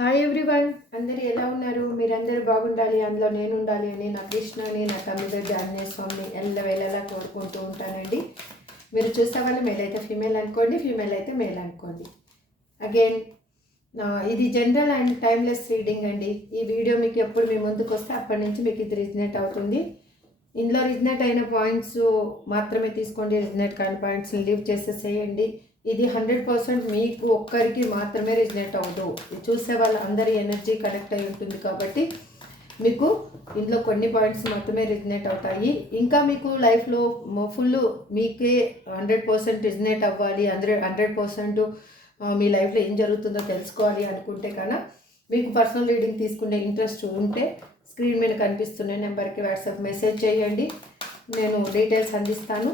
Hi everyone, అందరు ఎలా ఉన్నారు? మీరందరూ బాగుండాలి, అందులో నేను ఉండాలి అని నా కృష్ణని, నా తమ్ముడు ఆంజనేయ స్వామిని ఎల్లవేళలా కోరుకుంటూ ఉంటానండి. మీరు చూసే వాళ్ళు మేల్ అయితే ఫీమేల్ అనుకోండి, ఫీమేల్ అయితే మేల్ అనుకోండి. అగైన్ ఇది జనరల్ అండ్ టైమ్లెస్ రీడింగ్ అండి. ఈ వీడియో మీకు ఎప్పుడు మీ ముందుకు వస్తే అప్పటి నుంచి మీకు ఇది రిజనేట్ అవుతుంది. ఇందులో రిజనేట్ అయిన పాయింట్స్ మాత్రమే తీసుకోండి, రిజనేట్ కాని పాయింట్స్ని లీవ్ చేసేసేయండి. ఇది 100% మీకు ఒక్కరికి మాత్రమే రిజనేట్ అవ్వదు. చూసే వాళ్ళ అందరి ఎనర్జీ కనెక్ట్ అయి ఉంటుంది కాబట్టి మీకు ఇందులో కొన్ని పాయింట్స్ మాత్రమే రిజనేట్ అవుతాయి. ఇంకా మీకు లైఫ్లో ఫుల్ మీకే 100% రిజనేట్ అవ్వాలి, 100% మీ లైఫ్లో ఏం జరుగుతుందో తెలుసుకోవాలి అనుకుంటే కన్నా మీకు పర్సనల్ రీడింగ్ తీసుకునే ఇంట్రెస్ట్ ఉంటే స్క్రీన్ మీద కనిపిస్తున్న నెంబర్కి వాట్సాప్ మెసేజ్ చేయండి. నేను డీటెయిల్స్ అందిస్తాను.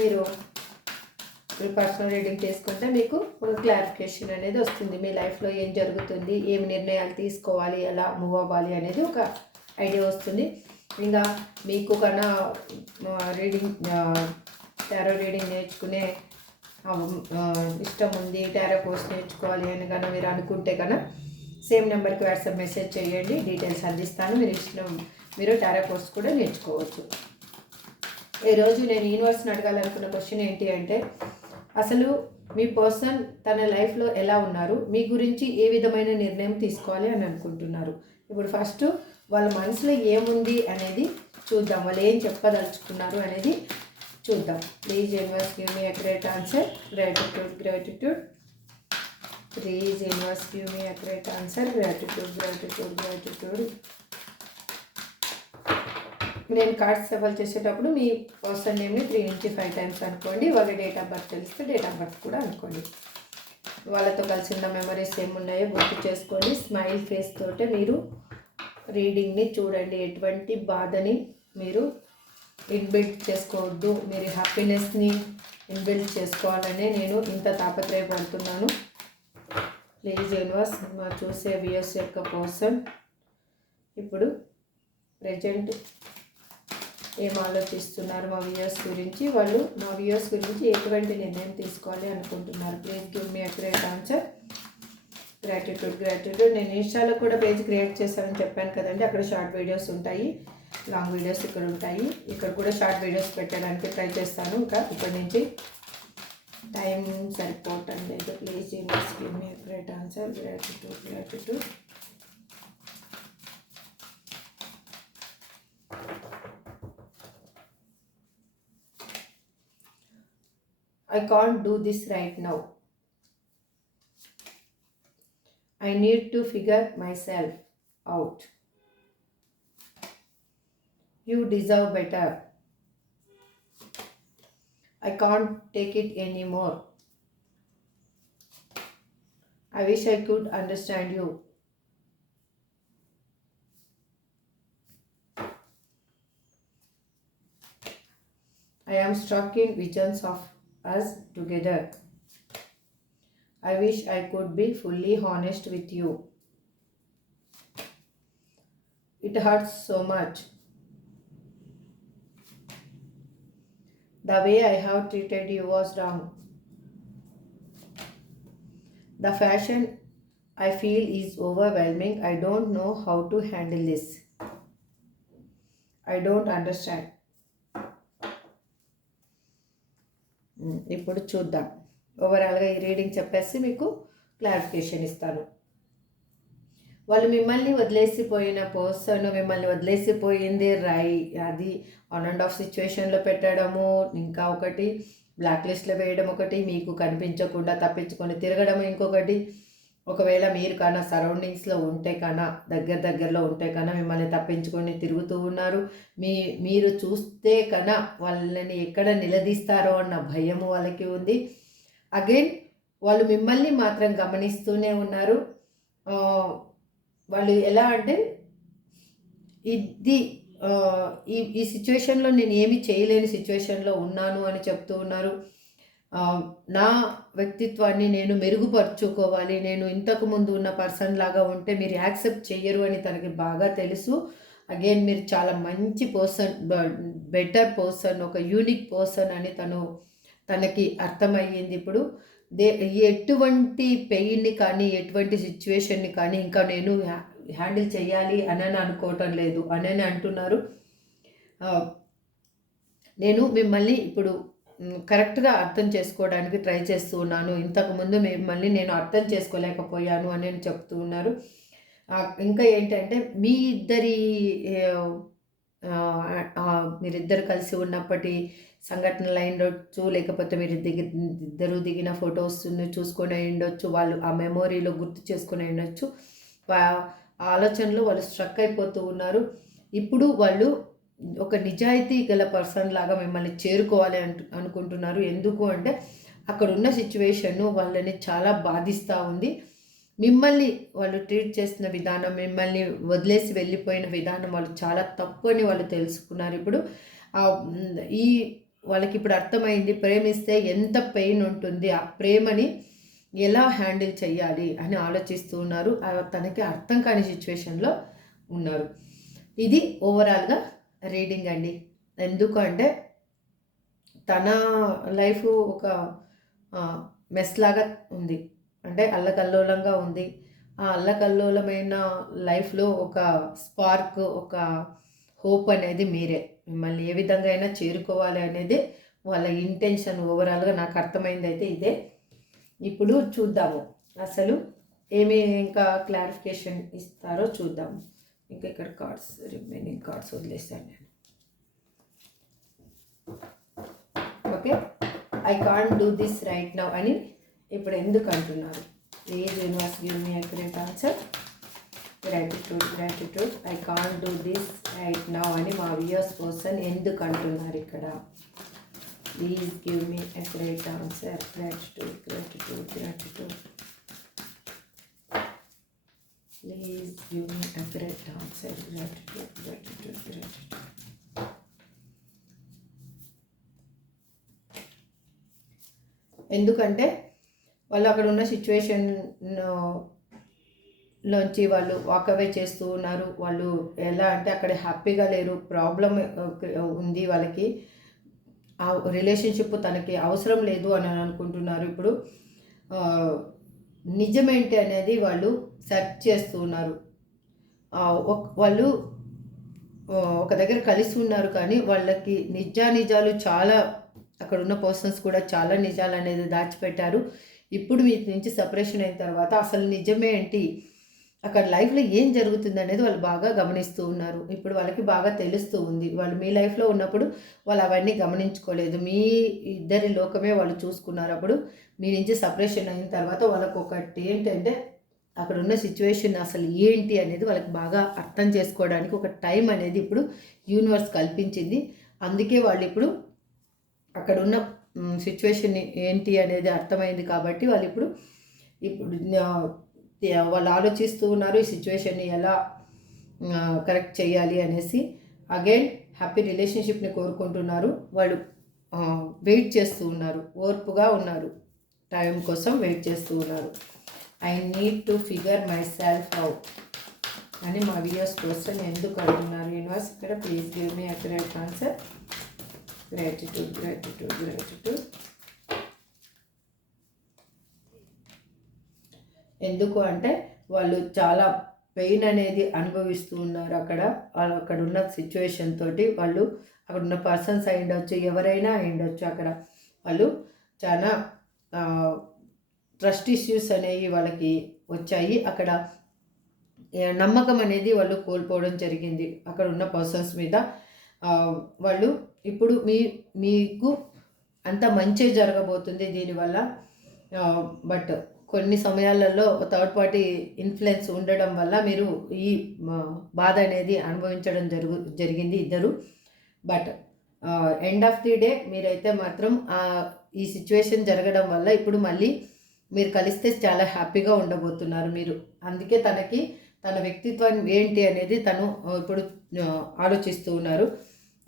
మీరు పర్సనల్ రీడింగ్ చేసుకుంటే మీకు ఒక క్లారిఫికేషన్ అనేది వస్తుంది. మీ లైఫ్లో ఏం జరుగుతుంది, ఏమి నిర్ణయాలు తీసుకోవాలి, ఎలా మూవ్ అవ్వాలి అనేది ఒక ఐడియా వస్తుంది. ఇంకా మీకు కన్నా రీడింగ్ టారో రీడింగ్ నేర్చుకునే ఇష్టం ఉంది, టారో కోర్స్ నేర్చుకోవాలి అని కన్నా మీరు అనుకుంటే కన్నా సేమ్ నెంబర్కి వాట్సాప్ మెసేజ్ చేయండి, డీటెయిల్స్ అందిస్తాను. మీరు టారో కోర్స్ కూడా నేర్చుకోవచ్చు. ఈరోజు నేను యూనివర్స్ని అడగాలనుకున్న క్వశ్చన్ ఏంటి అంటే, అసలు మీ పర్సన్ తన లైఫ్లో ఎలా ఉన్నారు, మీ గురించి ఏ విధమైన నిర్ణయం తీసుకోవాలి అని అనుకుంటున్నారు. ఇప్పుడు ఫస్ట్ వాళ్ళ మనసులో ఏముంది అనేది చూద్దాం, వాళ్ళు ఏం చెప్పదలుచుకున్నారు అనేది చూద్దాం. Please universe give me accurate answer. Gratitude. Please universe give me accurate answer. Gratitude. నేను కార్డ్స్ సఫల్ చేసేటప్పుడు మీ పర్సన్ నేమ్ని 3 నుంచి 5 టైమ్స్ అనుకోండి. వాళ్ళ డేట్ ఆఫ్ బర్త్ తెలిస్తే డేట్ ఆఫ్ బర్త్ కూడా అనుకోండి. వాళ్ళతో కలిసి ఉన్న మెమరీస్ ఏమున్నాయో గుర్తు చేసుకోండి. స్మైల్ ఫేస్ తోటే మీరు రీడింగ్ని చూడండి. ఎటువంటి బాధని మీరు ఇన్బిల్డ్ చేసుకోవద్దు. మీరు హ్యాపీనెస్ని ఇన్బిల్డ్ చేసుకోవాలనే నేను ఇంత తాపత్రయపడుతున్నాను. ప్లీజ్ యూనివర్స్, మా చూసే వ్యూయర్స్ యొక్క పర్సన్ ఇప్పుడు ప్రజెంట్ ఏం ఆలోచిస్తున్నారు మా వ్యూయర్స్ గురించి, వాళ్ళు మా వ్యూయర్స్ గురించి ఎటువంటి నిర్ణయం తీసుకోవాలి అనుకుంటున్నారు. Please give me accurate answer. Gratitude. నేను ఇన్స్టాలో కూడా పేజ్ క్రియేట్ చేశానని చెప్పాను కదండి. అక్కడ షార్ట్ వీడియోస్ ఉంటాయి, లాంగ్ వీడియోస్ ఇక్కడ ఉంటాయి. ఇక్కడ కూడా షార్ట్ వీడియోస్ పెట్టడానికి ట్రై చేస్తాను. ఇంకా ఇప్పటి నుంచి టైం సరిపోవటం లేదు. Please give me accurate answer. Gratitude. I can't do this right now. I need to figure myself out. You deserve better. I can't take it anymore. I wish I could understand you. I am stuck in visions of us together. I wish I could be fully honest with you. It hurts so much. The way I have treated you was wrong. The passion I feel is overwhelming. I don't know how to handle this. I don't understand. ఇప్పుడు చూద్దాం. ఓవరాల్గా ఈ reading చెప్పేసి మీకు clarification ఇస్తాను. వాళ్ళు మిమ్మల్ని వదిలేసిపోయిన person మిమ్మల్ని వదిలేసిపోయింది అది ఆన్ అండ్ ఆఫ్ సిచ్యువేషన్లో పెట్టడము, ఇంకా ఒకటి బ్లాక్ లిస్ట్లో వేయడం, ఒకటి మీకు కనిపించకుండా తప్పించుకొని తిరగడం, ఇంకొకటి ఒకవేళ మీరు కన్నా సరౌండింగ్స్లో ఉంటే కన్నా దగ్గరలో ఉంటే కన్నా మిమ్మల్ని తప్పించుకొని తిరుగుతూ ఉన్నారు. మీరు చూస్తే కన్నా వాళ్ళని ఎక్కడ నిలదీస్తారో అన్న భయము వాళ్ళకి ఉంది. అగైన్ వాళ్ళు మిమ్మల్ని మాత్రం గమనిస్తూనే ఉన్నారు. వాళ్ళు ఎలా అంటే ఇది ఈ సిచ్యువేషన్లో నేను ఏమి చేయలేని సిచ్యువేషన్లో ఉన్నాను అని చెప్తూ ఉన్నారు. నా వ్యక్తిత్వాన్ని నేను మెరుగుపరుచుకోవాలి, నేను ఇంతకుముందు ఉన్న పర్సన్ లాగా ఉంటే మీరు యాక్సెప్ట్ చెయ్యరు అని తనకి బాగా తెలుసు. అగైన్ మీరు చాలా మంచి పర్సన్, బెటర్ పర్సన్, ఒక యూనిక్ పర్సన్ అని తనకి అర్థమయ్యింది. ఇప్పుడు దే ఎటువంటి పెయిన్ని కానీ ఎటువంటి సిచ్యువేషన్ని కానీ ఇంకా నేను హ్యాండిల్ చేయాలి అని అనుకోవటం లేదు అని అంటున్నారు. నేను మిమ్మల్ని ఇప్పుడు కరెక్ట్గా అర్థం చేసుకోవడానికి ట్రై చేస్తూ ఉన్నాను. ఇంతకుముందు మిమ్మల్ని నేను అర్థం చేసుకోలేకపోయాను అని చెప్తూ ఉన్నారు. ఇంకా ఏంటంటే మీ ఇద్దరి మీరిద్దరు కలిసి ఉన్నప్పటి సంఘటనలు అయిండొచ్చు, లేకపోతే మీరు ఇద్దరు దిగిన ఫొటోస్ చూసుకొని ఉండొచ్చు, వాళ్ళు ఆ మెమొరీలో గుర్తు చేసుకొని ఉండొచ్చు. ఆలోచనలో వాళ్ళు స్ట్రక్ అయిపోతూ ఉన్నారు. ఇప్పుడు వాళ్ళు ఒక నిజాయితీ గల పర్సన్ లాగా మిమ్మల్ని చేరుకోవాలి అనుకుంటున్నారు. ఎందుకు అంటే అక్కడ ఉన్న సిచ్యువేషన్ను వాళ్ళని చాలా బాధిస్తూ ఉంది. మిమ్మల్ని వాళ్ళు ట్రీట్ చేస్తున్న విధానం, మిమ్మల్ని వదిలేసి వెళ్ళిపోయిన విధానం వాళ్ళు చాలా తప్పు అని వాళ్ళు తెలుసుకున్నారు. ఇప్పుడు ఈ వాళ్ళకి ఇప్పుడు అర్థమైంది ప్రేమిస్తే ఎంత పెయిన్ ఉంటుంది, ఆ ప్రేమని ఎలా హ్యాండిల్ చేయాలి అని ఆలోచిస్తూ ఉన్నారు. తనకి అర్థం కాని సిచ్యువేషన్లో ఉన్నారు. ఇది ఓవరాల్గా రీడింగ్ అండి. ఎందుకు అంటే తన లైఫ్ ఒక మెస్ లాగా ఉంది, అంటే అల్లకల్లోలంగా ఉంది. ఆ అల్లకల్లోలమైన లైఫ్లో ఒక స్పార్క్, ఒక హోప్ అనేది మీరే. మిమ్మల్ని ఏ విధంగా అయినా చేరుకోవాలి అనేది వాళ్ళ ఇంటెన్షన్. ఓవరాల్గా నాకు అర్థమైంది అయితే ఇదే. ఇప్పుడు చూద్దాము అసలు ఏమి ఇంకా క్లారిఫికేషన్ ఇస్తారో చూద్దాము. ఇంకా ఇక్కడ కార్డ్స్, రిమైనింగ్ కార్డ్స్ వదిలేస్తాను నేను. Okay, I can't do this right now అని ఇప్పుడు ఎందుకు అంటున్నారు? Please universe give me accurate answer. Gratitude I can't do this right now అని మా వ్యూయర్స్ పర్సన్ ఎందుకు అంటున్నారు ఇక్కడ? Please give me accurate answer. Gratitude please give me accurate answer. Gratitude ఎందుకంటే వాళ్ళు అక్కడ ఉన్న సిచ్యువేషన్ లోంచి వాళ్ళు వాకవే చేస్తూ ఉన్నారు. వాళ్ళు ఎలా అంటే అక్కడ హ్యాపీగా లేరు, ప్రాబ్లం ఉంది వాళ్ళకి, ఆ రిలేషన్షిప్ తనకి అవసరం లేదు అని అనుకుంటున్నారు. ఇప్పుడు నిజమేంటి అనేది వాళ్ళు సెర్చ్ చేస్తూ ఉన్నారు. వాళ్ళు ఒక దగ్గర కలిసి ఉన్నారు కానీ వాళ్ళకి నిజాలు చాలా, అక్కడ ఉన్న పర్సన్స్ కూడా చాలా నిజాలు అనేది దాచిపెట్టారు. ఇప్పుడు మీ నుంచి సపరేషన్ అయిన తర్వాత అసలు నిజమే ఏంటి, అక్కడ లైఫ్లో ఏం జరుగుతుంది అనేది వాళ్ళు బాగా గమనిస్తూ ఉన్నారు. ఇప్పుడు వాళ్ళకి బాగా తెలుస్తూ ఉంది. వాళ్ళు మీ లైఫ్లో ఉన్నప్పుడు వాళ్ళు అవన్నీ గమనించుకోలేదు. మీ ఇద్దరి లోకమే వాళ్ళు చూసుకున్నారు. అప్పుడు మీ నుంచి సపరేషన్ అయిన తర్వాత వాళ్ళకు ఒకటి ఏంటంటే అక్కడ ఉన్న సిచ్యువేషన్ అసలు ఏంటి అనేది వాళ్ళకి బాగా అర్థం చేసుకోవడానికి ఒక టైం అనేది ఇప్పుడు యూనివర్స్ కల్పించింది. అందుకే వాళ్ళు ఇప్పుడు అక్కడ ఉన్న సిచ్యువేషన్ ఏంటి అనేది అర్థమైంది కాబట్టి వాళ్ళు ఇప్పుడు వాళ్ళు ఆలోచిస్తూ ఉన్నారు ఈ సిచ్యువేషన్ని ఎలా కరెక్ట్ చేయాలి అనేసి. అగైన్ హ్యాపీ రిలేషన్షిప్ని కోరుకుంటున్నారు. వాళ్ళు వెయిట్ చేస్తూ ఉన్నారు, ఓర్పుగా ఉన్నారు, టైం కోసం వెయిట్ చేస్తూ ఉన్నారు. I need to figure my self out అని మా వ్యూయర్స్ కోసం ఎందుకు అడుగుతున్నారు యూనివర్స్ ఇక్కడ? Please give me accurate answer. Gratitude ఎందుకు అంటే వాళ్ళు చాలా పెయిన్ అనేది అనుభవిస్తూ ఉన్నారు. అక్కడ ఉన్న సిచ్యువేషన్ తోటి వాళ్ళు, అక్కడ ఉన్న పర్సన్స్ అయి ఉండొచ్చు, ఎవరైనా అయి ఉండొచ్చు. అక్కడ వాళ్ళు చాలా ట్రస్ట్ ఇష్యూస్ అనేవి వాళ్ళకి వచ్చాయి. అక్కడ నమ్మకం అనేది వాళ్ళు కోల్పోవడం జరిగింది అక్కడ ఉన్న పర్సన్స్ మీద. వాళ్ళు ఇప్పుడు మీకు అంత మంచి జరగబోతుంది దీనివల్ల. బట్ కొన్ని సమయాలలో థర్డ్ పార్టీ ఇన్ఫ్లుయెన్స్ ఉండడం వల్ల మీరు ఈ బాధ అనేది అనుభవించడం జరిగింది ఇద్దరు. But end of the day మీరైతే మాత్రం ఈ సిచ్యువేషన్ జరగడం వల్ల ఇప్పుడు మళ్ళీ మీరు కలిస్తే చాలా హ్యాపీగా ఉండబోతున్నారు మీరు. అందుకే తనకి తన వ్యక్తిత్వం ఏంటి అనేది తను ఇప్పుడు ఆలోచిస్తూ ఉన్నారు.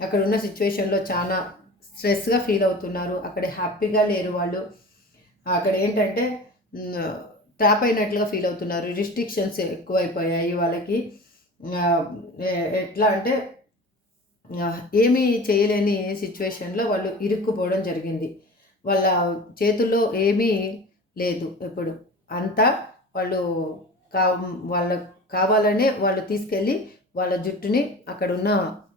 అక్కడ ఉన్న సిచ్యువేషన్లో చాలా స్ట్రెస్గా ఫీల్ అవుతున్నారు. అక్కడ హ్యాపీగా లేరు వాళ్ళు. అక్కడ ఏంటంటే ట్రాప్ అయినట్లుగా ఫీల్ అవుతున్నారు. రిస్ట్రిక్షన్స్ ఎక్కువైపోయాయి వాళ్ళకి. ఎట్లా అంటే ఏమీ చేయలేని సిచ్యువేషన్లో వాళ్ళు ఇరుక్కుపోవడం జరిగింది. వాళ్ళ చేతుల్లో ఏమీ లేదు. ఇప్పుడు అంతా వాళ్ళు కా వాళ్ళకు కావాలనే వాళ్ళు తీసుకెళ్ళి వాళ్ళ జుట్టుని అక్కడున్న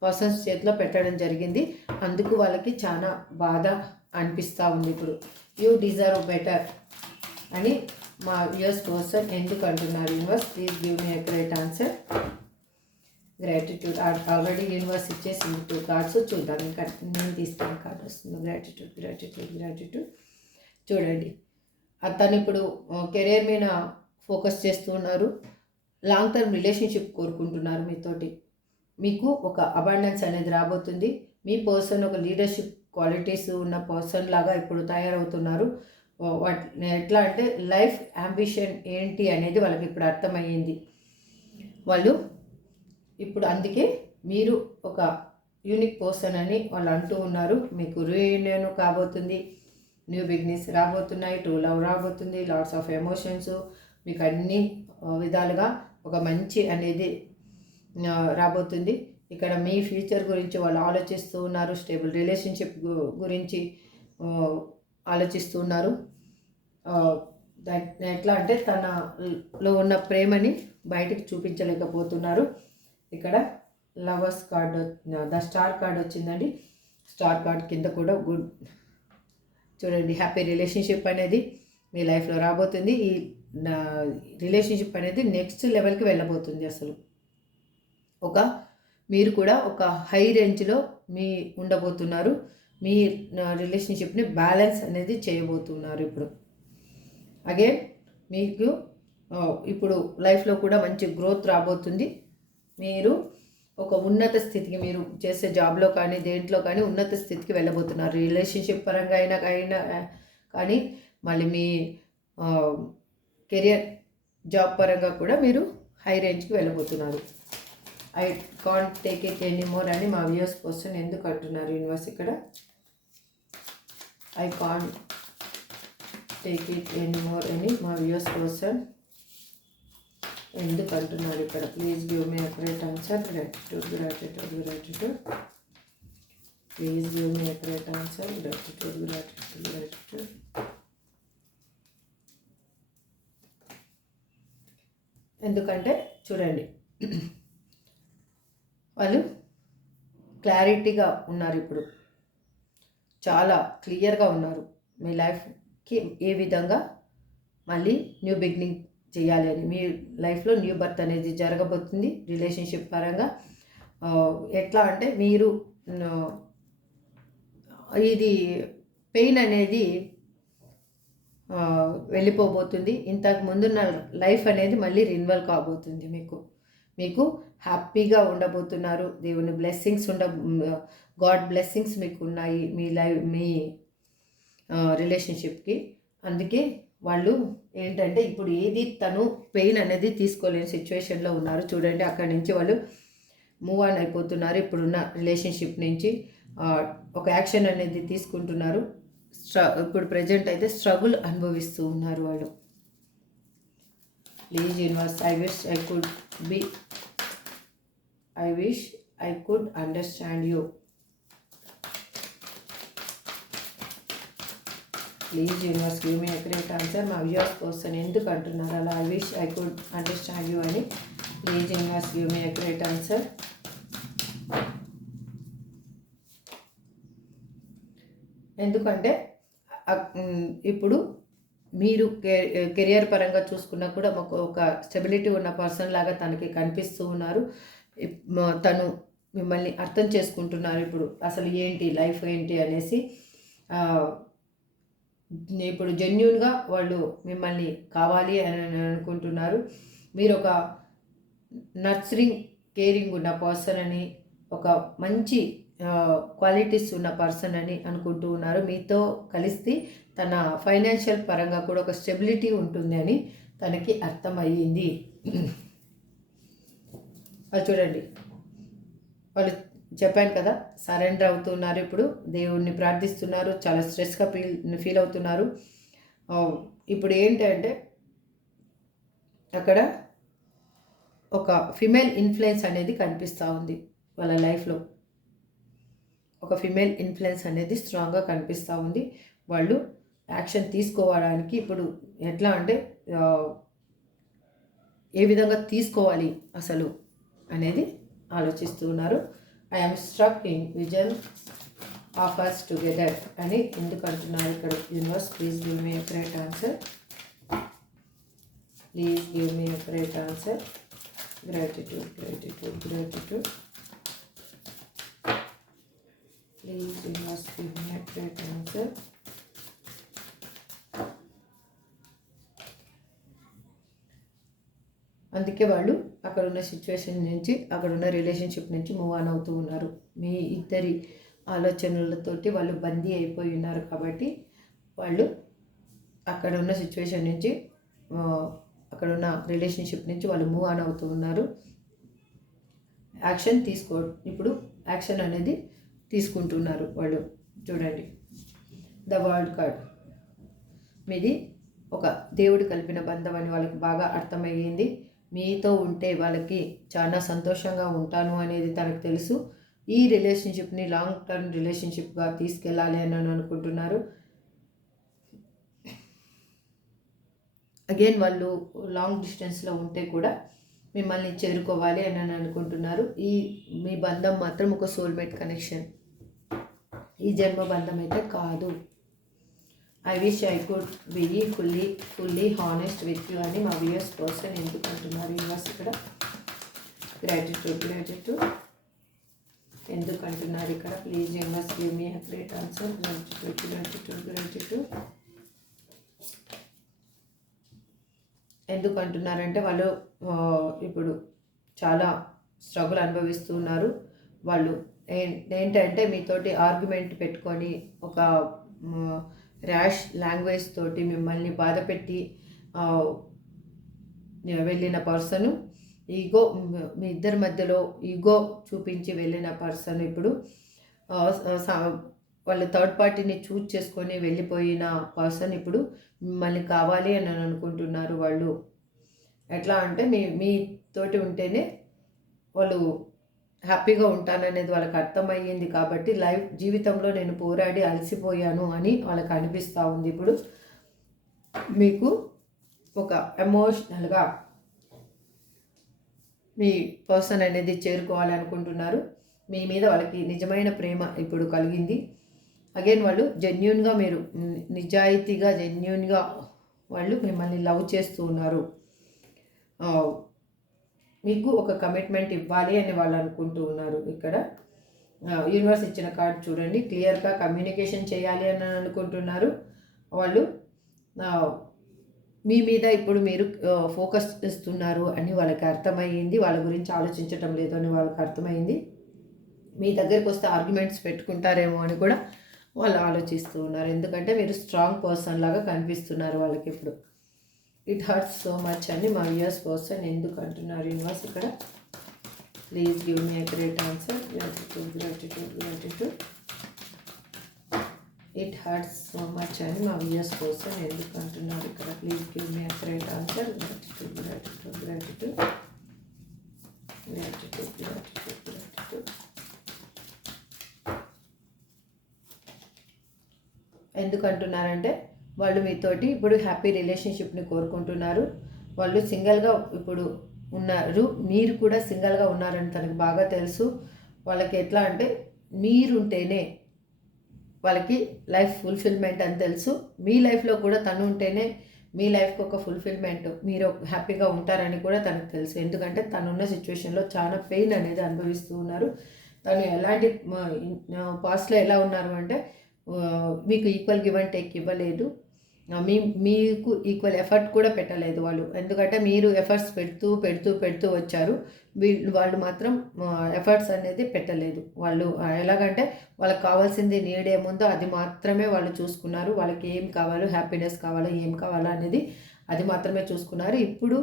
పర్సన్స్ చేతిలో పెట్టడం జరిగింది. అందుకు వాళ్ళకి చాలా బాధ అనిపిస్తూ ఉంది. ఇప్పుడు యూ డిజర్వ్ బెటర్ అని మా వ్యూయర్స్ పర్సన్ ఎందుకు అంటున్నారు? Universe please give me a great answer. Gratitude already universe ఇచ్చేసింది 2 కార్డ్స్. చూద్దాం, ఇంకా నేను తీసుకున్న కార్డ్ వస్తుంది. Gratitude gratitude gratitude. చూడండి, అతను ఇప్పుడు కెరీర్ మీద ఫోకస్ చేస్తూ ఉన్నారు. లాంగ్ టర్మ్ రిలేషన్షిప్ కోరుకుంటున్నారు మీతోటి. మీకు ఒక అబాండెన్స్ అనేది రాబోతుంది. మీ పర్సన్ ఒక లీడర్షిప్ క్వాలిటీస్ ఉన్న పర్సన్ లాగా ఇప్పుడు తయారవుతున్నారు. ఎట్లా అంటే లైఫ్ అంబిషన్ ఏంటి అనేది వాళ్ళకి ఇప్పుడు అర్థమయ్యింది. వాళ్ళు ఇప్పుడు అందుకే మీరు ఒక యూనిక్ పర్సన్ అని వాళ్ళు అంటూ ఉన్నారు. మీకు రీయూనియన్ కాబోతుంది, న్యూ బిగినింగ్స్ రాబోతున్నాయి, ట్రూ లవ్ రాబోతుంది, లాట్స్ ఆఫ్ ఎమోషన్స్, మీకు అన్ని విధాలుగా ఒక మంచి అనేది రాబోతుంది. ఇక్కడ మీ ఫ్యూచర్ గురించి వాళ్ళు ఆలోచిస్తూ ఉన్నారు. స్టేబుల్ రిలేషన్షిప్ గురించి ఆలోచిస్తూ ఉన్నారు. ఎట్లా అంటే తనలో ఉన్న ప్రేమని బయటికి చూపించలేకపోతున్నారు. ఇక్కడ lovers card, the star card వచ్చిందండి. స్టార్ కార్డ్ కింద కూడా గుడ్. చూడండి, హ్యాపీ రిలేషన్షిప్ అనేది మీ లైఫ్లో రాబోతుంది. ఈ రిలేషన్షిప్ అనేది నెక్స్ట్ లెవెల్కి వెళ్ళబోతుంది. అసలు మీరు కూడా ఒక హై రేంజ్లో ఉండబోతున్నారు. మీ రిలేషన్షిప్ని బ్యాలెన్స్ అనేది చేయబోతున్నారు. ఇప్పుడు అగైన్ మీకు ఇప్పుడు లైఫ్లో కూడా మంచి గ్రోత్ రాబోతుంది. మీరు ఒక ఉన్నత స్థితికి, మీరు చేసే జాబ్లో కానీ దేంట్లో కానీ ఉన్నత స్థితికి వెళ్ళబోతున్నారు. రిలేషన్షిప్ పరంగా అయినా కానీ మళ్ళీ మీ కెరియర్ జాబ్ పరంగా కూడా మీరు హై రేంజ్కి వెళ్ళబోతున్నారు. I can't take it anymore అని మా వ్యూయర్స్ పర్సన్ ఎందుకు అంటున్నారు? యూనివర్స్ ఇక్కడ I can't take it anymore అని మా వ్యూయర్స్ పర్సన్ ఎందుకు అంటున్నారు? ఇక్కడ please give me a great answer. Gratitude gratitude gratitude. Please give me a great answer. Gratitude gratitude gratitude. ఎందుకంటే చూడండి, వాళ్ళు క్లారిటీగా ఉన్నారు. ఇప్పుడు చాలా క్లియర్గా ఉన్నారు. మీ లైఫ్కి ఏ విధంగా మళ్ళీ న్యూ బిగినింగ్ చేయాలి అని. మీ లైఫ్లో న్యూ బర్త్ అనేది జరగబోతుంది రిలేషన్షిప్ పరంగా. ఎట్లా అంటే మీరు ఇది పెయిన్ అనేది వెళ్ళిపోబోతుంది. ఇంతకు ముందున్న లైఫ్ అనేది మళ్ళీ రిన్వల్ కాబోతుంది. మీకు హ్యాపీగా ఉండబోతున్నారు. దేవుని బ్లెస్సింగ్స్ గాడ్ బ్లెస్సింగ్స్ మీకు ఉన్నాయి మీ రిలేషన్షిప్కి. అందుకే వాళ్ళు ఏంటంటే ఇప్పుడు ఏది తను పెయిన్ అనేది తీసుకోలేని సిచ్యువేషన్లో ఉన్నారు. చూడండి, అక్కడి నుంచి వాళ్ళు మూవ్ ఆన్ అయిపోతున్నారు. ఇప్పుడున్న రిలేషన్షిప్ నుంచి ఒక యాక్షన్ అనేది తీసుకుంటున్నారు. ఇప్పుడు ప్రజెంట్ అయితే స్ట్రగుల్ అనుభవిస్తూ ఉన్నారు వాళ్ళు. Please universe, I wish I could understand you. Please universe give me a great answer. మా వ్యూయర్స్ పర్సన్ ఎందుకు అంటున్నారు అలా? I wish I could understand you అని. Please universe give me a great answer. ఎందుకంటే ఇప్పుడు మీరు కెరియర్ పరంగా చూసుకున్నా కూడా ఒక స్టెబిలిటీ ఉన్న పర్సన్ లాగా తనకి కనిపిస్తూ ఉన్నారు. తను మిమ్మల్ని అర్థం చేసుకుంటున్నారు. ఇప్పుడు అసలు ఏంటి లైఫ్ ఏంటి అనేసి ఇప్పుడు జెన్యూన్గా వాళ్ళు మిమ్మల్ని కావాలి అని అనుకుంటున్నారు. మీరు ఒక నర్చరింగ్ కేరింగ్ ఉన్న పర్సన్ అని, ఒక మంచి క్వాలిటీస్ ఉన్న పర్సన్ అని అనుకుంటూ ఉన్నారు. మీతో కలిసి తన ఫైనాన్షియల్ పరంగా కూడా ఒక స్టెబిలిటీ ఉంటుంది అని తనకి అర్థమయ్యింది. అది చూడండి, వాళ్ళు చెప్పాను కదా, సరెండర్ అవుతున్నారు. ఇప్పుడు దేవుణ్ణి ప్రార్థిస్తున్నారు. చాలా స్ట్రెస్గా ఫీల్ అవుతున్నారు. ఇప్పుడు ఏంటంటే అక్కడ ఒక ఫిమేల్ ఇన్ఫ్లుయెన్స్ అనేది కనిపిస్తూ ఉంది వాళ్ళ లైఫ్లో. ఒక ఫిమేల్ ఇన్ఫ్లుయెన్స్ అనేది స్ట్రాంగ్గా కనిపిస్తూ ఉంది. వాళ్ళు యాక్షన్ తీసుకోవడానికి ఇప్పుడు ఎట్లా అంటే ఏ విధంగా తీసుకోవాలి అసలు అనేది ఆలోచిస్తూ ఉన్నారు. I'm struck in vision of us together అని ఎందుకు అంటున్నారు ఇక్కడ universe? Please give me a correct answer. Please give me a correct answer. Gratitude, gratitude, gratitude. Please universe give me a correct answer. అందుకే వాళ్ళు అక్కడ ఉన్న సిచ్యువేషన్ నుంచి, అక్కడ ఉన్న రిలేషన్షిప్ నుంచి మూవ్ ఆన్ అవుతూ ఉన్నారు. మీ ఇద్దరి ఆలోచనలతోటి వాళ్ళు బందీ అయిపోయి ఉన్నారు కాబట్టి వాళ్ళు అక్కడ ఉన్న సిచ్యువేషన్ నుంచి, అక్కడ ఉన్న రిలేషన్షిప్ నుంచి వాళ్ళు మూవ్ ఆన్ అవుతూ ఉన్నారు. యాక్షన్ ఇప్పుడు యాక్షన్ అనేది తీసుకుంటున్నారు వాళ్ళు. చూడండి, ద వరల్డ్ కార్డ్. మీది ఒక దేవుడు కలిపిన బంధం అని వాళ్ళకి బాగా అర్థమయ్యింది. మీతో ఉంటే వాళ్ళకి చాలా సంతోషంగా ఉంటాను అనేది తనకు తెలుసు. ఈ రిలేషన్షిప్ని లాంగ్ టర్మ్ రిలేషన్షిప్గా తీసుకెళ్ళాలి అని అనుకుంటున్నారు. అగైన్ వాళ్ళు లాంగ్ డిస్టెన్స్లో ఉంటే కూడా మిమ్మల్ని చేరుకోవాలి అని అనుకుంటున్నారు. మీ బంధం మాత్రం ఒక సోల్మేట్ కనెక్షన్, ఈ జన్మ బంధం అయితే కాదు. I wish I could be fully honest with you అని మా వ్యూయర్స్ పర్సన్ ఎందుకు అంటున్నారు యూనివర్స్ ఇక్కడ? గ్రాటిట్యూడ్, గ్రాటిట్యూడ్ ఎందుకు అంటున్నారు ఇక్కడ? Please universe give me a great answer. Gratitude, gratitude, gratitude. ఎందుకు అంటున్నారంటే వాళ్ళు ఇప్పుడు చాలా స్ట్రగుల్ అనుభవిస్తున్నారు. వాళ్ళు ఏంటంటే మీతోటి ఆర్గ్యుమెంట్ పెట్టుకొని ఒక ర్యాష్ లాంగ్వేజ్ తోటి మిమ్మల్ని బాధపెట్టి వెళ్ళిన పర్సను, ఈగో, మీ ఇద్దరి మధ్యలో ఈగో చూపించి వెళ్ళిన పర్సన్ ఇప్పుడు వాళ్ళు థర్డ్ పార్టీని చూజ్ చేసుకొని వెళ్ళిపోయిన పర్సన్ ఇప్పుడు మిమ్మల్ని కావాలి అని అనుకుంటున్నారు. వాళ్ళు ఎట్లా అంటే మీతోటి ఉంటేనే వాళ్ళు హ్యాపీగా ఉంటాననేది వాళ్ళకి అర్థమయ్యింది కాబట్టి జీవితంలో నేను పోరాడి అలసిపోయాను అని వాళ్ళకి అనిపిస్తూ ఉంది. ఇప్పుడు మీకు ఒక ఎమోషనల్గా మీ పర్సన్ అనేది చేరుకోవాలనుకుంటున్నారు. మీ మీద వాళ్ళకి నిజమైన ప్రేమ ఇప్పుడు కలిగింది. అగైన్ వాళ్ళు జెన్యూన్గా, మీరు నిజాయితీగా జెన్యూన్గా వాళ్ళు మిమ్మల్ని లవ్ చేస్తూ ఉన్నారు. మీకు ఒక కమిట్మెంట్ ఇవ్వాలి అని వాళ్ళు అనుకుంటూ ఉన్నారు. ఇక్కడ యూనివర్స్ ఇచ్చిన కార్డ్ చూడండి, క్లియర్గా కమ్యూనికేషన్ చేయాలి అని అనుకుంటున్నారు. వాళ్ళు మీ మీద ఇప్పుడు మీరు ఫోకస్ ఇస్తున్నారు అని వాళ్ళకి అర్థమయ్యింది. వాళ్ళ గురించి ఆలోచించటం లేదు అని వాళ్ళకి అర్థమైంది. మీ దగ్గరికి వస్తే ఆర్గ్యుమెంట్స్ పెట్టుకుంటారేమో అని కూడా వాళ్ళు ఆలోచిస్తూ ఉన్నారు. ఎందుకంటే మీరు స్ట్రాంగ్ పర్సన్ లాగా కనిపిస్తున్నారు వాళ్ళకి ఇప్పుడు. ఇట్ హర్ట్స్ సో మచ్ అని మా వ్యూయర్స్ పర్సన్ ఎందుకు అంటున్నారు యూనివర్స్ ఇక్కడ? Please give me a great answer. Gratitude, gratitude, gratitude. It hurts so much అని మా వ్యూయర్స్ పర్సన్ ఎందుకు అంటున్నారు ఇక్కడ? Please give me a great answer. Gratitude, gratitude, gratitude, gratitude, gratitude, gratitude. ఎందుకు అంటున్నారంటే వాళ్ళు మీతోటి ఇప్పుడు హ్యాపీ రిలేషన్షిప్ని కోరుకుంటున్నారు. వాళ్ళు సింగిల్గా ఇప్పుడు ఉన్నారు, మీరు కూడా సింగిల్గా ఉన్నారని తనకు బాగా తెలుసు. వాళ్ళకి ఎట్లా అంటే మీరుంటేనే వాళ్ళకి లైఫ్ ఫుల్ఫిల్మెంట్ అని తెలుసు. మీ లైఫ్లో కూడా తను ఉంటేనే మీ లైఫ్కి ఒక ఫుల్ఫిల్మెంట్, మీరు హ్యాపీగా ఉంటారని కూడా తనకు తెలుసు. ఎందుకంటే తనున్న సిచ్యువేషన్లో చాలా పెయిన్ అనేది అనుభవిస్తూ ఉన్నారు. తను ఎలాంటి పాస్ట్లో ఎలా ఉన్నారు అంటే మీకు ఈక్వల్ గివ్ అండ్ టేక్ ఇవ్వలేదు, మీకు ఈక్వల్ ఎఫర్ట్ కూడా పెట్టలేదు వాళ్ళు. ఎందుకంటే మీరు ఎఫర్ట్స్ పెడుతూ వచ్చారు. వాళ్ళు మాత్రం ఎఫర్ట్స్ అనేది పెట్టలేదు. వాళ్ళు ఎలాగంటే వాళ్ళకి కావాల్సింది నీడ్ ఏముందో అది మాత్రమే వాళ్ళు చూసుకున్నారు. వాళ్ళకి ఏం కావాలో, హ్యాపీనెస్ కావాలో, ఏం కావాలో అనేది అది మాత్రమే చూసుకున్నారు. ఇప్పుడు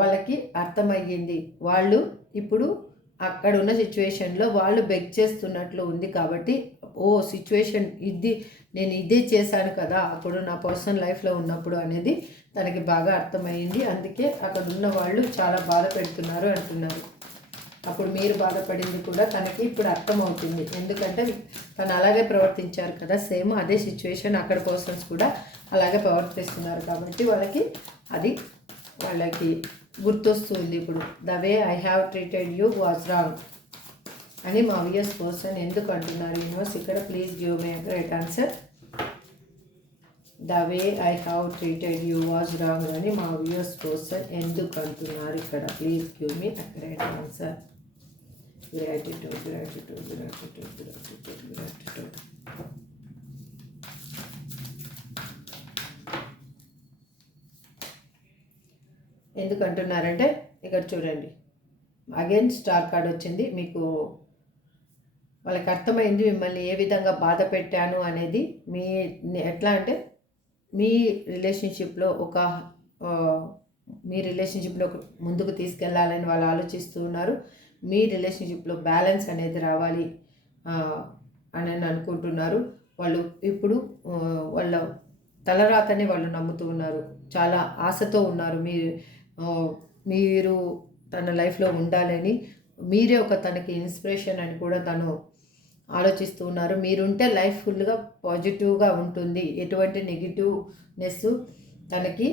వాళ్ళకి అర్థమయ్యింది. వాళ్ళు ఇప్పుడు అక్కడ ఉన్న సిచ్యువేషన్లో వాళ్ళు బెగ్ చేస్తున్నట్లు ఉంది కాబట్టి, సిచ్యువేషన్ ఇది, నేను ఇదే చేశాను కదా అప్పుడు నా పర్సనల్ లైఫ్లో ఉన్నప్పుడు అనేది తనకి బాగా అర్థమైంది. అందుకే అక్కడ ఉన్న వాళ్ళు చాలా బాధ పెడుతున్నారు అంటున్నారు. అప్పుడు మీరు బాధపడింది కూడా తనకి ఇప్పుడు అర్థమవుతుంది. ఎందుకంటే తను అలాగే ప్రవర్తించారు కదా, సేమ్ అదే సిచ్యువేషన్ అక్కడ పర్సన్స్ కూడా అలాగే ప్రవర్తిస్తున్నారు కాబట్టి వాళ్ళకి గుర్తొస్తుంది. ఇప్పుడు the way I have treated you was wrong అని మా వ్యూయర్స్ పర్సన్ ఎందుకు అంటున్నారు యూనివర్స్ ఇక్కడ? Please give me a right answer. The way I have treated you was wrong అని మా వ్యూయర్స్ పర్సన్ ఎందుకు అంటున్నారు ఇక్కడ? Please give me a right answer. Gratitude gratitude gratitude gratitude gratitude. ఎందుకు అంటున్నారంటే ఇక్కడ చూడండి, అగైన్ స్టార్ కార్డ్ వచ్చింది. మీకు వాళ్ళకి అర్థమైంది మిమ్మల్ని ఏ విధంగా బాధ పెట్టాను అనేది. ఎట్లా అంటే మీ రిలేషన్షిప్లో ముందుకు తీసుకెళ్ళాలని వాళ్ళు ఆలోచిస్తూ ఉన్నారు. మీ రిలేషన్షిప్లో బ్యాలెన్స్ అనేది రావాలి అని అనుకుంటున్నారు. వాళ్ళు ఇప్పుడు వాళ్ళ తలరాతని వాళ్ళు నమ్ముతూ ఉన్నారు. చాలా ఆశతో ఉన్నారు. మీరు తన లైఫ్లో ఉండాలని, మీరే తనకి ఇన్స్పిరేషన్ అని కూడా తను ఆలోచిస్తూ ఉన్నారు. మీరుంటే లైఫ్ ఫుల్గా పాజిటివ్గా ఉంటుంది, ఎటువంటి నెగిటివ్నెస్ తనకి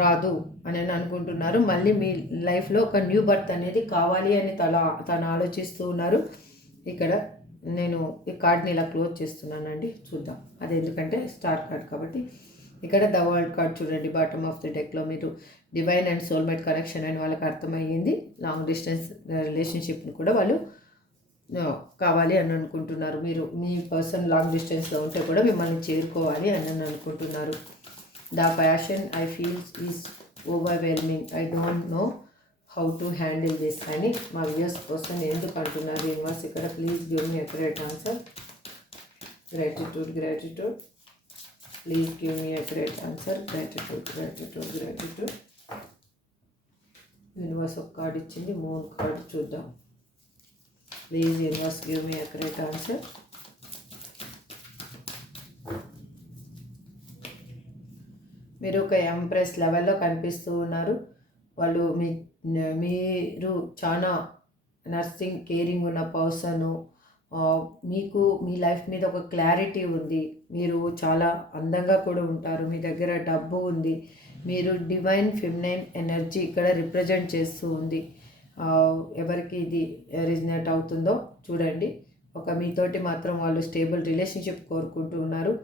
రాదు అని అనుకుంటున్నారు. మళ్ళీ మీ లైఫ్లో ఒక న్యూ బర్త్ అనేది కావాలి అని తను ఆలోచిస్తూ ఉన్నారు. ఇక్కడ నేను ఈ కార్డ్ని ఇలా క్లోజ్ చేస్తున్నానండి, చూద్దాం అది ఎందుకంటే స్టార్ కార్డ్ కాబట్టి. ఇక్కడ ద వరల్డ్ కార్డ్ చూడండి, బాటమ్ ఆఫ్ ది డెక్లో మీరు డివైన్ అండ్ సోల్మేట్ కనెక్షన్ అని వాళ్ళకి అర్థమయ్యింది. లాంగ్ డిస్టెన్స్ రిలేషన్షిప్ని కూడా వాళ్ళు కావాలి అని అనుకుంటున్నారు. మీ పర్సన్ లాంగ్ డిస్టెన్స్లో ఉంటే కూడా మిమ్మల్ని చేరుకోవాలి అని అనుకుంటున్నారు. The passion I feel is overwhelming, I don't know how to handle this అని మా వ్యూయర్స్ కోసం ఎందుకు అంటున్నారు యూనివర్స్ ఇక్కడ? Please give me accurate answer. Gratitude gratitude. Please give me accurate answer. Gratitude gratitude gratitude. Universe ఒక card ఇచ్చింది, moon card చూద్దాం. Please universe give me accurate answer. మీరు ఒక ఎంప్రెస్ లెవెల్లో కనిపిస్తూ ఉన్నారు. వాళ్ళు మీరు చాలా నర్సింగ్ కేరింగ్ ఉన్న పర్సను. మీకు మీ లైఫ్ మీద ఒక క్లారిటీ ఉంది. మీరు చాలా అందంగా కూడా ఉంటారు. మీ దగ్గర డబ్బు ఉంది. మీరు డివైన్ ఫెమినైన్ ఎనర్జీ ఇక్కడ రిప్రజెంట్ చేస్తూ ఉంది. ఎవరికి ఇది రిజనేట్ అవుతుందో చూడండి. మీతోటి మాత్రం వాళ్ళు స్టేబుల్ రిలేషన్షిప్ కోరుకుంటూ ఉన్నారు.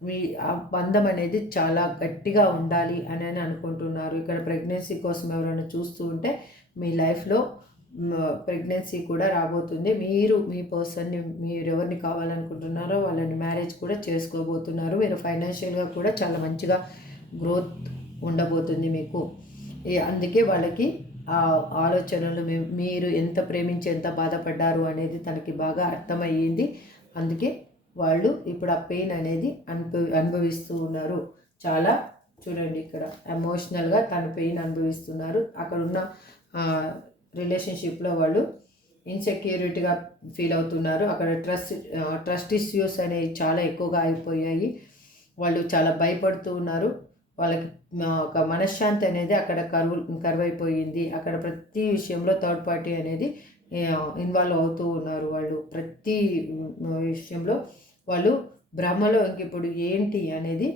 మీ ఆ బంధం అనేది చాలా గట్టిగా ఉండాలి అని అనుకుంటున్నారు. ఇక్కడ ప్రెగ్నెన్సీ కోసం ఎవరైనా చూస్తూ ఉంటే మీ లైఫ్లో ప్రెగ్నెన్సీ కూడా రాబోతుంది. మీ పర్సన్ని మీరు ఎవరిని కావాలనుకుంటున్నారో వాళ్ళని మ్యారేజ్ కూడా చేసుకోబోతున్నారు. మీరు ఫైనాన్షియల్గా కూడా చాలా మంచిగా గ్రోత్ ఉండబోతుంది మీకు. అందుకే వాళ్ళకి ఆ ఆలోచనలు మీరు ఎంత ప్రేమించి ఎంత బాధపడ్డారు అనేది తనకి బాగా అర్థమయ్యింది. అందుకే వాళ్ళు ఇప్పుడు ఆ పెయిన్ అనేది అనుభవిస్తూ ఉన్నారు. చాలా చూడండి, ఇక్కడ ఎమోషనల్గా తన పెయిన్ అనుభవిస్తున్నారు. అక్కడ ఉన్న రిలేషన్షిప్లో వాళ్ళు ఇన్సెక్యూరిటీగా ఫీల్ అవుతున్నారు. అక్కడ ట్రస్ట్ ఇష్యూస్ అనేవి చాలా ఎక్కువగా అయిపోయాయి. వాళ్ళు చాలా భయపడుతూ ఉన్నారు. వాళ్ళకి ఒక మనశ్శాంతి అనేది అక్కడ కరువైపోయింది. అక్కడ ప్రతి విషయంలో థర్డ్ పార్టీ అనేది ఇన్వాల్వ్ అవుతూ ఉన్నారు. వాళ్ళు ప్రతి విషయంలో వాళ్ళు భ్రమలో ఇప్పుడు ఏంటి అనేది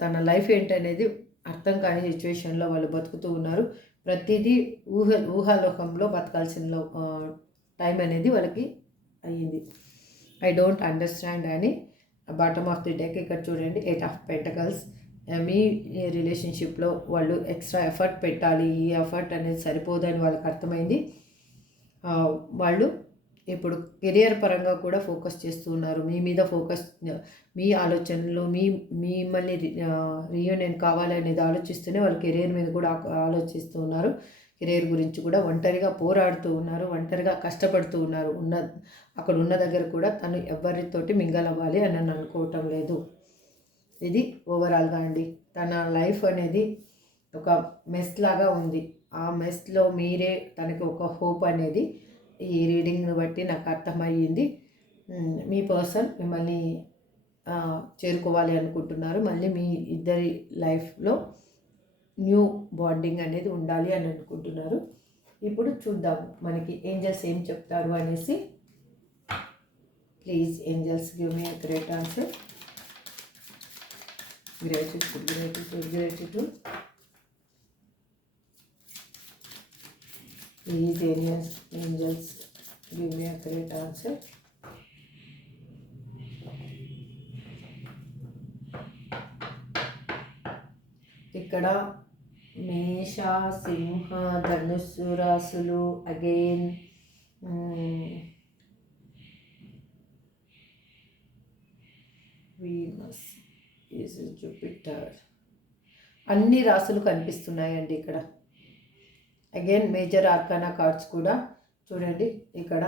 తన లైఫ్ ఏంటి అనేది అర్థం కాని సిచ్యువేషన్లో వాళ్ళు బతుకుతూ ఉన్నారు. ప్రతిదీ ఊహాలోకంలో బతకాల్సిన టైం అనేది వాళ్ళకి అయ్యింది. ఐ డోంట్ అండర్స్టాండ్ అని బాటమ్ ఆఫ్ ది డెక్ ఇక్కడ చూడండి, 8 ఆఫ్ పెంటకల్స్. మీ రిలేషన్షిప్లో వాళ్ళు ఎక్స్ట్రా ఎఫర్ట్ పెట్టాలి. ఈ ఎఫర్ట్ అనేది సరిపోదని వాళ్ళకి అర్థమైంది. వాళ్ళు ఇప్పుడు కెరియర్ పరంగా కూడా ఫోకస్ చేస్తూ ఉన్నారు. మీ మీద ఫోకస్, మీ ఆలోచనలు మిమ్మల్ని రీయూనియన్ కావాలనేది ఆలోచిస్తూనే వాళ్ళు కెరియర్ మీద కూడా ఆలోచిస్తూ ఉన్నారు. కెరియర్ గురించి కూడా ఒంటరిగా పోరాడుతూ ఉన్నారు, ఒంటరిగా కష్టపడుతూ ఉన్నారు. అక్కడ ఉన్న దగ్గర కూడా తను ఎవరితోటి మింగల్ అవ్వాలి అని అనుకోవటం లేదు. ఇది ఓవరాల్గా అండి. తన లైఫ్ అనేది ఒక మెస్ లాగా ఉంది. ఆ మెస్లో మీరే తనకి ఒక హోప్ అనేది ఈ రీడింగ్ను బట్టి నాకు అర్థమయ్యింది. మీ పర్సన్ మిమ్మల్ని చేరుకోవాలి అనుకుంటున్నారు. మళ్ళీ మీ ఇద్దరి లైఫ్లో న్యూ బాండింగ్ అనేది ఉండాలి అని అనుకుంటున్నారు. ఇప్పుడు చూద్దాము మనకి ఏంజల్స్ ఏం చెప్తారు అనేసి. Please angels give me a great answer. Gratitude, gratitude, gratitude. Please angels give me a great answer. ఇక్కడ మేష, సింహ, ధనుస్సు రాశులు, అగైన్ వీనస్, జూపిటర్, అన్ని రాశులు కనిపిస్తున్నాయండి ఇక్కడ. అగైన్ మేజర్ ఆర్కానా కార్డ్స్ కూడా చూడండి. ఇక్కడ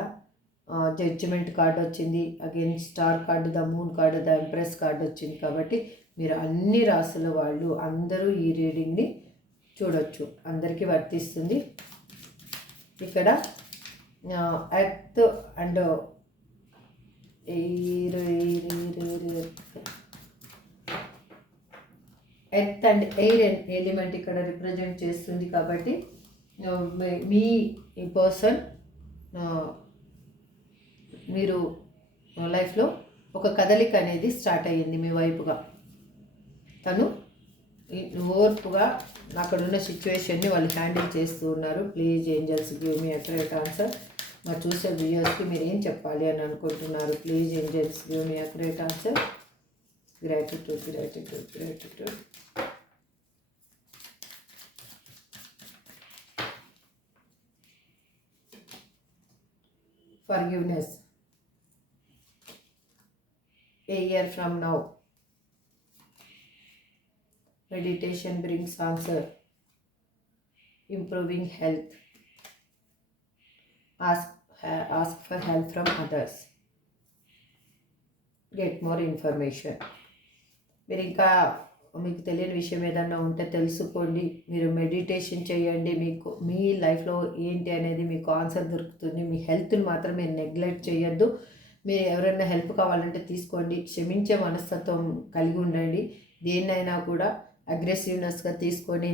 జడ్జిమెంట్ కార్డ్ వచ్చింది, again star card, the moon card, the empress card వచ్చింది. కాబట్టి మీరు అన్ని రాసుల వాళ్ళు అందరూ ఈ రీడింగ్ని చూడొచ్చు, అందరికీ వర్తిస్తుంది. ఇక్కడ earth and earth and air element ఇక్కడ రిప్రజెంట్ చేస్తుంది. కాబట్టి మీ పర్సన్ మీరు లైఫ్లో ఒక కదలిక అనేది స్టార్ట్ అయ్యింది మీ వైపుగా. తను ఓర్పుగా అక్కడున్న సిచ్యువేషన్ని వాళ్ళు హ్యాండిల్ చేస్తూ ఉన్నారు. Please angels give me accurate answer. మా చూసే వ్యూయర్స్కి మీరు ఏం చెప్పాలి అని అనుకుంటున్నారు? Please angels give me accurate answer. Gratitude, gratitude, gratitude. Forgiveness. A year from now. Meditation brings answer. Improving health. Ask for help from others. Get more information. మీరు ఇంకా మీకు తెలియని విషయం ఏదన్నా ఉంటే తెలుసుకోండి. మీరు మెడిటేషన్ చేయండి. మీకు మీ లైఫ్లో ఏంటి అనేది మీకు ఆన్సర్ దొరుకుతుంది. మీ హెల్త్ని మాత్రం మీరు నెగ్లెక్ట్ చేయొద్దు. మీరు ఎవరైనా హెల్ప్ కావాలంటే తీసుకోండి. క్షమించే మనస్తత్వం కలిగి ఉండండి. దేన్నైనా కూడా అగ్రెసివ్నెస్గా తీసుకొని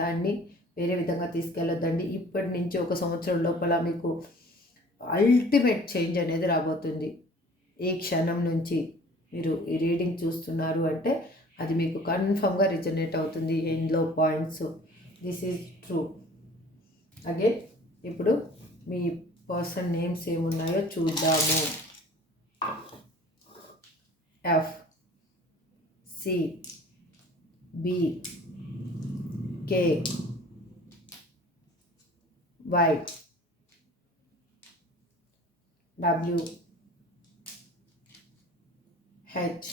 దాన్ని వేరే విధంగా తీసుకెళ్ళొద్దండి. ఇప్పటి నుంచి 1 సంవత్సరం లోపల మీకు అల్టిమేట్ చేంజ్ అనేది రాబోతుంది. ఏ క్షణం నుంచి మీరు ఈ రీడింగ్ చూస్తున్నారు అంటే అది మీకు కన్ఫర్మ్గా రిజనేట్ అవుతుంది. ఇందులో points this is true. Again ఇప్పుడు మీ పర్సన్ నేమ్స్ ఏమున్నాయో చూద్దాము. F, C, B, K, Y, W, H,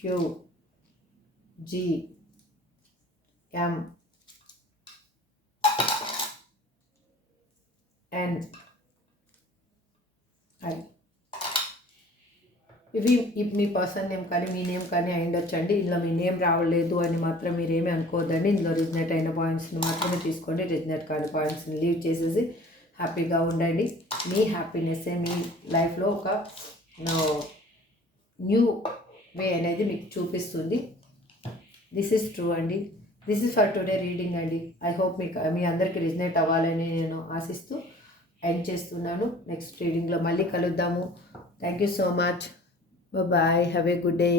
Q, G, M, N, I. ఇవి మీ పర్సన్ నేమ్ కానీ మీ నేమ్ కానీ అయిండొచ్చండి. ఇందులో మీ నేమ్ రావలేదు అని మాత్రం మీరేమీ అనుకోవద్దండి. ఇందులో రిజనేట్ అయిన పాయింట్స్ని మాత్రమే తీసుకోండి. రిజనేట్ కాని పాయింట్స్ని లీవ్ చేసేసి హ్యాపీగా ఉండండి. మీ హ్యాపీనెస్సే మీ లైఫ్లో ఒక న్యూ వే అనేది మీకు చూపిస్తుంది. దిస్ ఈజ్ ట్రూ అండి. This is for today reading అండి. ఐ హోప్ మీ అందరికీ రిజనేట్ అవ్వాలని నేను ఆశిస్తూ ఎండ్ చేస్తున్నాను. నెక్స్ట్ రీడింగ్లో మళ్ళీ కలుద్దాము. Thank you so much. Bye. Have a good day.